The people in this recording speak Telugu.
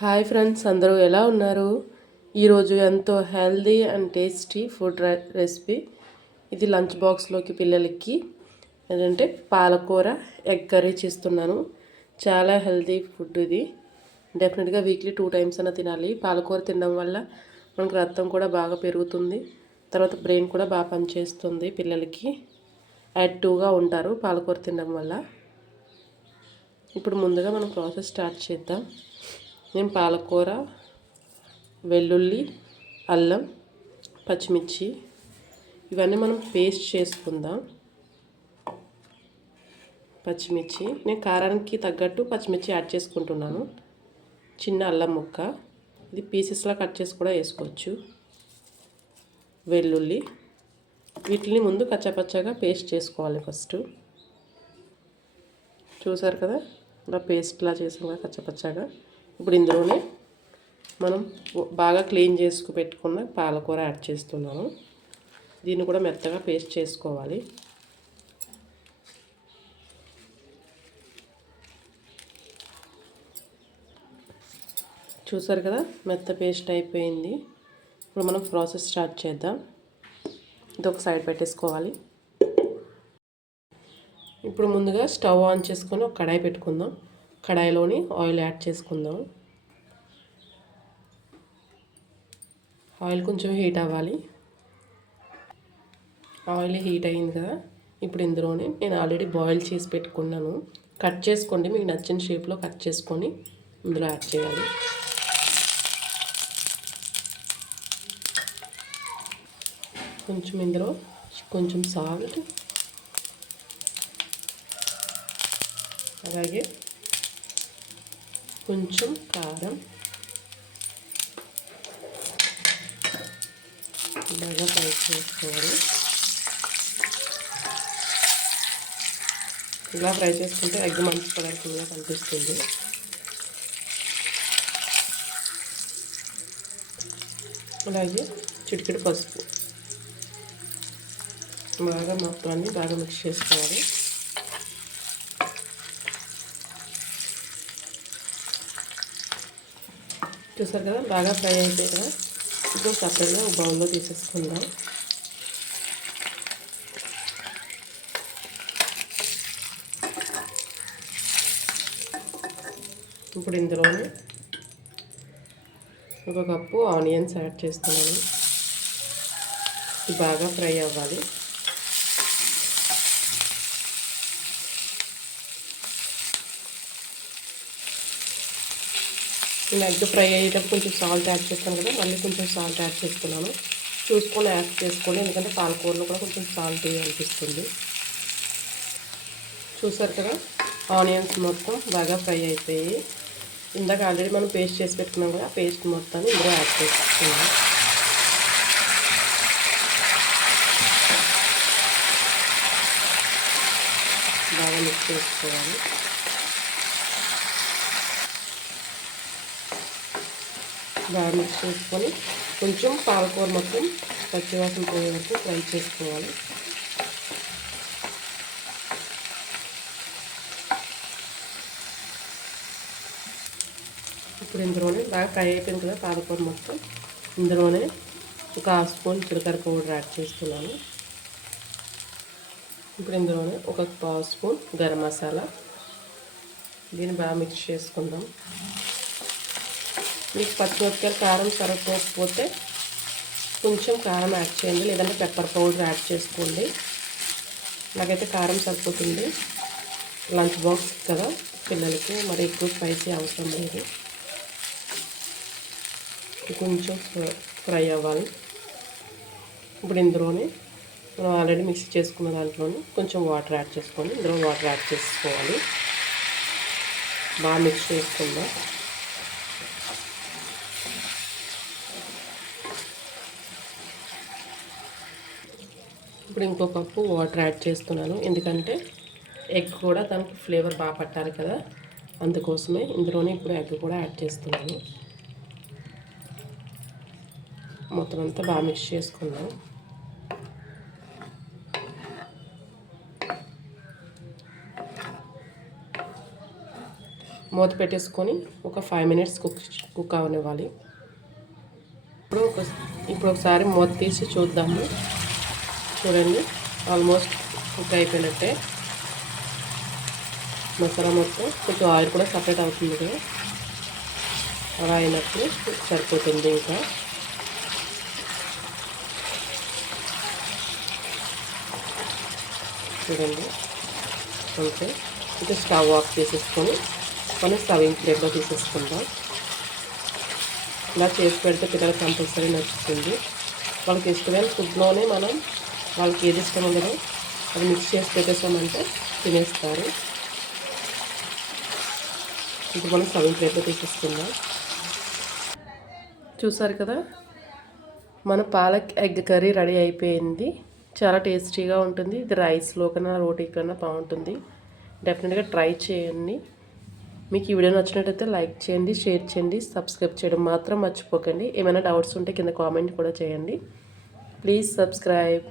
హాయ్ ఫ్రెండ్స్, అందరూ ఎలా ఉన్నారు? ఈరోజు ఎంతో healthy and tasty food recipe. ఇది లంచ్ బాక్స్లోకి పిల్లలకి ఏంటంటే పాలకూర ఎగ్ కర్రీ చేస్తున్నాను. చాలా హెల్దీ ఫుడ్ ఇది. డెఫినెట్గా వీక్లీ 2 టైమ్స్ అయినా తినాలి. పాలకూర తినడం వల్ల మనకు రక్తం కూడా బాగా పెరుగుతుంది. తర్వాత బ్రెయిన్ కూడా బాగా పనిచేస్తుంది. పిల్లలకి యాక్టివ్గా ఉంటారు పాలకూర తినడం వల్ల. ఇప్పుడు ముందుగా మనం ప్రాసెస్ స్టార్ట్ చేద్దాం. నేను పాలకూర, వెల్లుల్లి, అల్లం, పచ్చిమిర్చి ఇవన్నీ మనం పేస్ట్ చేసుకుందాం. పచ్చిమిర్చి నేను కారానికి తగ్గట్టు పచ్చిమిర్చి యాడ్ చేసుకుంటున్నాను. చిన్న అల్లం ముక్క, ఇది పీసెస్లా కట్ చేసి కూడా వేసుకోవచ్చు. వెల్లుల్లి, వీటిని ముందు కచ్చాపచ్చాగా పేస్ట్ చేసుకోవాలి. ఫస్ట్ చూసారు కదా, ఇలా పేస్ట్లా చేసాం కదా కచ్చాపచ్చాగా. ఇప్పుడు ఇందులోనే మనం బాగా క్లీన్ చేసుకు పెట్టుకున్న పాలకూర యాడ్ చేస్తున్నాను. దీన్ని కూడా మెత్తగా పేస్ట్ చేసుకోవాలి. చూసారు కదా, మెత్త పేస్ట్ అయిపోయింది. ఇప్పుడు మనం ప్రాసెస్ స్టార్ట్ చేద్దాం. ఇది ఒక సైడ్ పెట్టేసుకోవాలి. ఇప్పుడు ముందుగా స్టవ్ ఆన్ చేసుకొని ఒక కడాయి పెట్టుకుందాం. కడాయిలోని ఆయిల్ యాడ్ చేసుకుందాం. ఆయిల్ కొంచెం హీట్ అవ్వాలి. ఆయిల్ హీట్ అయింది కదా, ఇప్పుడు ఇందులోనే నేను ఆల్రెడీ బాయిల్ చేసి పెట్టుకున్నాను. కట్ చేసుకోండి, మీకు నచ్చిన షేప్లో కట్ చేసుకొని ఇందులో యాడ్ చేయాలి. కొంచెం ఇందులో కొంచెం సాల్ట్, అలాగే కొంచెం కారం, బాగా ఫ్రై చేసుకోవాలి. ఇలా ఫ్రై చేసుకుంటే ఎగ్ మంచి కలర్ఫుల్గా కనిపిస్తుంది. అలాగే చిటికెడు పసుపు, బాగా మొత్తం అన్ని బాగా మిక్స్ చేసుకోవాలి. చూసారు కదా, బాగా ఫ్రై అయిపోయి కదా, ఇప్పుడు సపరేట్గా ఒక బౌల్లో తీసేసుకుందాం. ఇప్పుడు ఇందులోనే ఒక కప్పు ఆనియన్స్ యాడ్ చేస్తున్నాను. ఇది బాగా ఫ్రై అవ్వాలి. నేను ఎగ్ ఫ్రై అయ్యేటప్పుడు కొంచెం సాల్ట్ యాడ్ చేస్తాను కదా, మళ్ళీ కొంచెం సాల్ట్ యాడ్ చేస్తున్నాను. చూసుకొని యాడ్ చేసుకోండి, ఎందుకంటే పాలకూరలో కూడా కొంచెం సాల్ట్ అనిపిస్తుంది. చూసారు కదా, ఆనియన్స్ మొత్తం బాగా ఫ్రై అయిపోయి, ఇందాక ఆల్రెడీ మనం పేస్ట్ చేసి పెట్టుకున్నాం కదా, ఆ పేస్ట్ మొత్తాన్ని ఇందులో యాడ్ చేసుకున్నాం. బాగా మిక్స్ చేసుకోవాలి. బాగా మిక్స్ చేసుకొని కొంచెం పాలకూర మొత్తం పచ్చివాసన పోయే వరకు ఫ్రై చేసుకోవాలి. ఇప్పుడు ఇందులోనే బాగా ఫ్రై అయిపోయింది కదా పాలకూర మొత్తం, ఇందులోనే ఒక 1/2 స్పూన్ జీలకర్ర పౌడర్ యాడ్ చేస్తున్నాను. ఇప్పుడు ఇందులోనే ఒక 1/2 స్పూన్ గరం మసాలా, దీన్ని బాగా మిక్స్ చేసుకుందాం. మీకు పచ్చిమిరపకాయలు కారం సరిపోకపోతే కొంచెం కారం యాడ్ చేయండి, లేదంటే పెప్పర్ పౌడర్ యాడ్ చేసుకోండి. నాకైతే కారం సరిపోతుంది. లంచ్ బాక్స్ కదా పిల్లలకి, మరి ఎక్కువ స్పైసీ అవసరం లేదు. కొంచెం ఫ్రై అవ్వాలి. ఇప్పుడు ఇందులోనే మనం ఆల్రెడీ మిక్స్ చేసుకున్న దాంట్లోనే కొంచెం వాటర్ యాడ్ చేసుకొని ఇందులో వాటర్ యాడ్ చేసుకోవాలి. బాగా మిక్స్ చేసుకుందాం. ఇప్పుడు ఇంకో కప్పు వాటర్ యాడ్ చేస్తున్నాను, ఎందుకంటే ఎగ్ కూడా దానికి ఫ్లేవర్ బాగా పట్టాలి కదా, అందుకోసమే ఇందులోనే ఇప్పుడు ఎగ్ కూడా యాడ్ చేస్తున్నాను. మొత్తం అంతా బాగా మిక్స్ చేసుకుందాం. మూత పెట్టేసుకొని ఒక 5 మినిట్స్ కుక్ అవనివ్వాలి. ఇప్పుడు ఒకసారి మూత తీసి చూద్దాము. చూడండి, ఆల్మోస్ట్ కుక్ అయిపోయినట్టే. మసాలా మొత్తం కొంచెం ఆయిల్ కూడా సపరేట్ అవుతుంది కదా, అలా అయినప్పుడు సరిపోతుంది. ఇంకా చూడండి అంతే. ఇంకా స్టవ్ ఆఫ్ చేసేసుకొని మనం సర్వింగ్ ప్లేట్లో తీసేసుకుందాం. ఇలా చేసి పెడితే పిల్లలకు కంపల్సరీ నచ్చుతుంది. వాళ్ళకి ఇష్టమైన ఫుడ్లోనే మనం వాళ్ళకి ఏది ఇష్టం ఉండదో అది మిక్స్ చేసి పెట్టేసామంటే తినేస్తారు. ఇప్పుడు మనం సర్వింగ్ ప్లేట్లో తీసేసుకుందాం. చూసారు కదా, మన పాలక్ ఎగ్ కర్రీ రెడీ అయిపోయింది. చాలా టేస్టీగా ఉంటుంది. ఇది రైస్లో కన్నా రోటీ కన్నా బాగుంటుంది. డెఫినెట్గా ట్రై చేయండి. మీకు ఈ వీడియో నచ్చినట్టయితే లైక్ చేయండి, షేర్ చేయండి, సబ్స్క్రైబ్ చేయడం మాత్రం మర్చిపోకండి. ఏమైనా డౌట్స్ ఉంటే కింద కామెంట్ కూడా చేయండి. Please subscribe.